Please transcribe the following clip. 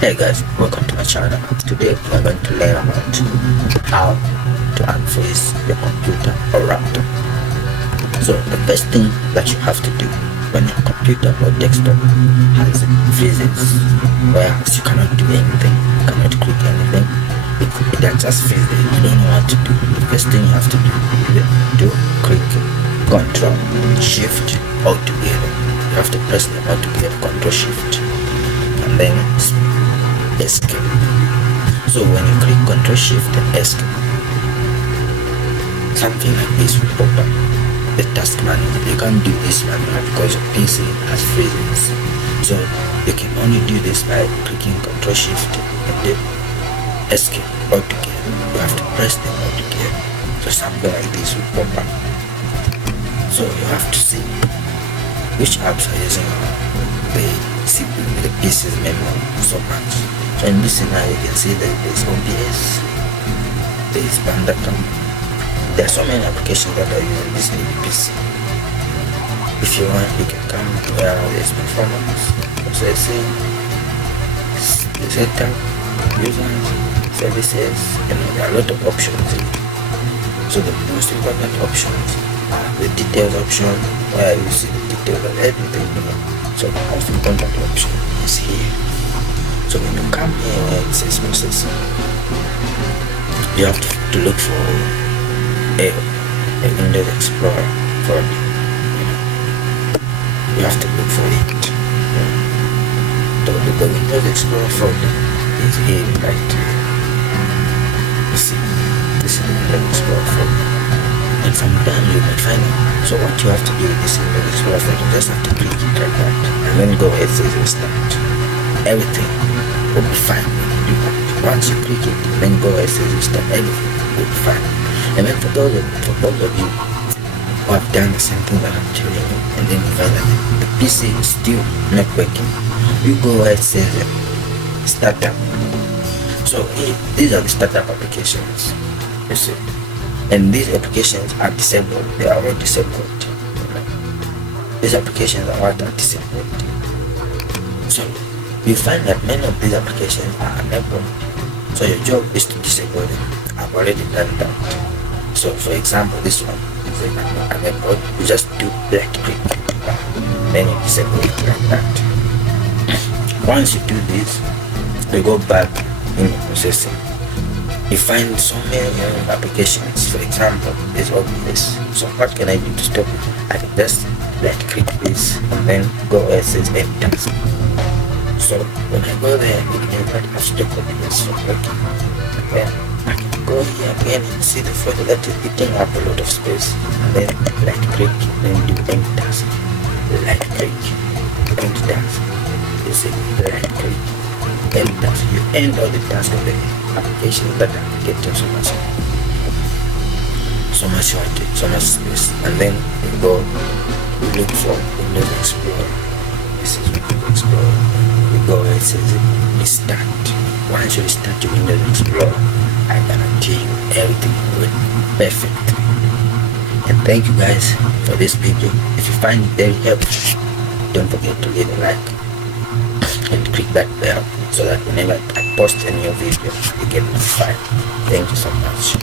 Hey guys, welcome to my channel. Today we are going to learn about how to unfreeze your computer or laptop. So the first thing that you have to do when your computer or desktop has freezes, whereas you cannot do anything, you cannot click anything, it just freezes, you don't know what to do. The first thing you have to do is to click Control Shift all together. You have to press them all together, Control Shift, and then escape. So when you click Control Shift and escape, something like this will pop up. The task manager, you can't do this manually because your PC has freezes. So you can only do this by clicking Control Shift and then escape all together. You have to press them all together. So something like this will pop up. So you have to see which apps are using the CPU, the PC's memory so much. So in this scenario, you can see that there's OBS, there's Bandicam. There are so many applications that are using this PC. If you want, you can come to where there's performance, processing, setup, users, services, and there are a lot of options here. So the most important options are the details option, where you see the details of everything. So the most important option is here. So when you come here where it says processing, you have to look for a Windows Explorer folder. You have to look for it. The Windows Explorer folder is here right here. You see, this is the Windows Explorer folder. And sometimes you might find it. So what you have to do with this Windows Explorer folder, you just have to click it like that, and then go where it says restart. Everything will be fine. Once you click it, then go where it says restart. Everything will be fine. And then for those of you who have done the same thing that I'm telling you, and then you find that the PC is still not working, you go where it says startup. So these are the startup applications, you see, and these applications are disabled. They are all disabled. These applications are what are disabled. So you find that many of these applications are enabled. So your job is to disable them. I've already done that. So for example, this one is enabled. You just do right click, then you disable it like that. Once you do this, you go back in your processing. You find so many applications. For example, this OBS. So what can I do to stop it? I can just right click this and then go where it says end task. So when I go there, it means that I have to OBS from working. And then I can go here again and see the folder that is eating up a lot of space, and then right click, then do end task, right click, end task. You see, right click, end task. You end all the tasks of the application that are getting so much space, and then you go, you look for Windows Explorer. This is Windows Explorer. You go where it says restart. Once you restart your Windows Explorer, I guarantee you everything will work perfect. And thank you guys for this video. If you find it very helpful, don't forget to leave a like and click that bell so that whenever I post a new video, you get notified. Thank you so much.